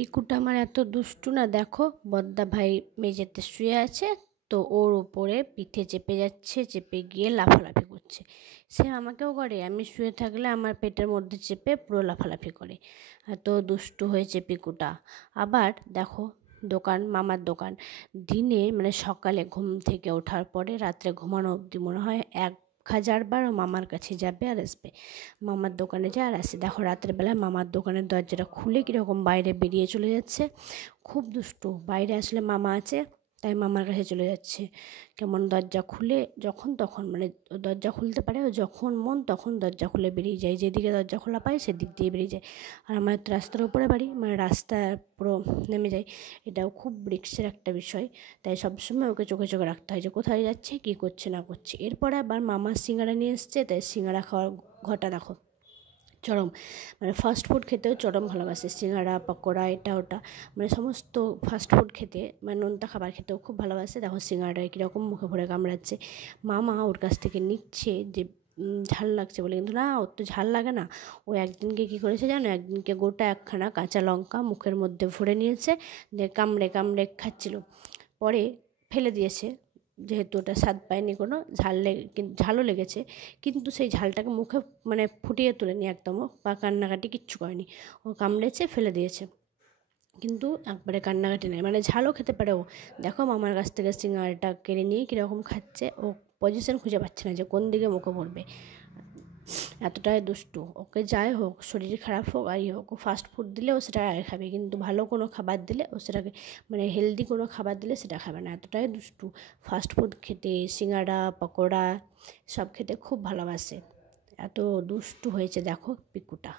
পিকুটা আমার এত দুষ্টু না, দেখো বদ্দা ভাই মেঝেতে শুয়ে আছে, তো ওর উপরে পিঠে চেপে যাচ্ছে, চেপে গিয়ে লাফালাফি করছে। সে আমাকেও করে, আমি শুয়ে থাকলে আমার পেটের মধ্যে চেপে পুরো লাফালাফি করে। এত দুষ্টু হয়েছে পিকুটা। আবার দেখো, মামার দোকান দিনে মানে সকালে ঘুম থেকে ওঠার পরে রাত্রে ঘুমানো অবধি মনে হয় 1000বার ও মামার কাছে যাবে আর আসবে, মামার দোকানে যায় আর আসে। দেখো রাত্রেবেলায় মামার দোকানের দরজাটা খুলে কীরকম বাইরে বেরিয়ে চলে যাচ্ছে, খুব দুষ্টু। বাইরে আসলে মামা আছে তাই মামার কাছে চলে যাচ্ছে, কেমন দরজা খুলে যখন তখন, মানে দরজা খুলতে পারে, ও যখন মন তখন দরজা খুলে বেরিয়ে যায়, যেদিকে দরজা খোলা পায় সেদিক দিয়ে বেরিয়ে যায়। আর আমার তো রাস্তার উপরে বাড়ি, মানে রাস্তা পুরো নেমে যায়, এটাও খুব রিস্কের একটা বিষয়। তাই সবসময় ওকে চোখে চোখে রাখতে হয় যে কোথায় যাচ্ছে, কী করছে না করছে। এরপরে আবার মামা সিঙ্গাড়া নিয়ে এসছে, তাই সিঙ্গাড়া খাওয়ার ঘটা দেখো চরম, মানে ফাস্ট ফুড খেতেও চরম ভালোবাসে, সিঙ্গাড়া পকোড়া এটা ওটা, মানে সমস্ত ফাস্ট ফুড খেতে, মানে নোনতা খাবার খেতেও খুব ভালোবাসে। দেখো সিঙ্গাড়াটা কীরকম মুখে ভরে কামড়াচ্ছে, মামা ওর কাছ থেকে নিচ্ছে যে ঝাল লাগছে বলে, কিন্তু না, ওর তো ঝাল লাগে না। ও একদিনকে কী করেছে জানো, একদিনকে গোটা একখানা কাঁচা লঙ্কা মুখের মধ্যে ভরে নিয়েছে, দিয়ে কামড়ে কামড়ে খাচ্ছিল, পরে ফেলে দিয়েছে, যেহেতু ওটা স্বাদ পায়নি, কোনো ঝালও লেগেছে, কিন্তু সেই ঝালটাকে মুখে মানে ফুটিয়ে তোলেনি একদমও, বা কান্নাকাটি কিচ্ছু করেনি, ও কামড়েছে ফেলে দিয়েছে, কিন্তু একবারে কান্নাকাটি নেই, মানে ঝালও খেতে পারে ও। দেখো মামার কাছ থেকে সিঙ্গাড়াটা কেড়ে নিয়ে কীরকম খাচ্ছে, ও পজিশন খুঁজে পাচ্ছে না যে কোন দিকে মুখে পড়বে, এতটাই দুষ্টু। ওকে যাই হোক, শরীর খারাপ হোক আর হোক, ও ফাস্ট ফুড দিলে ও সেটা আগে খাবে, কিন্তু ভালো কোনো খাবার দিলে ও সেটাকে, মানে হেলদি কোনো খাবার দিলে সেটা খাবে না, এতটাই দুষ্টু। ফাস্ট ফুড খেতে, সিঙ্গাড়া পকোড়া সব খেতে খুব ভালোবাসে, এত দুষ্টু হয়েছে দেখো পিকুটা।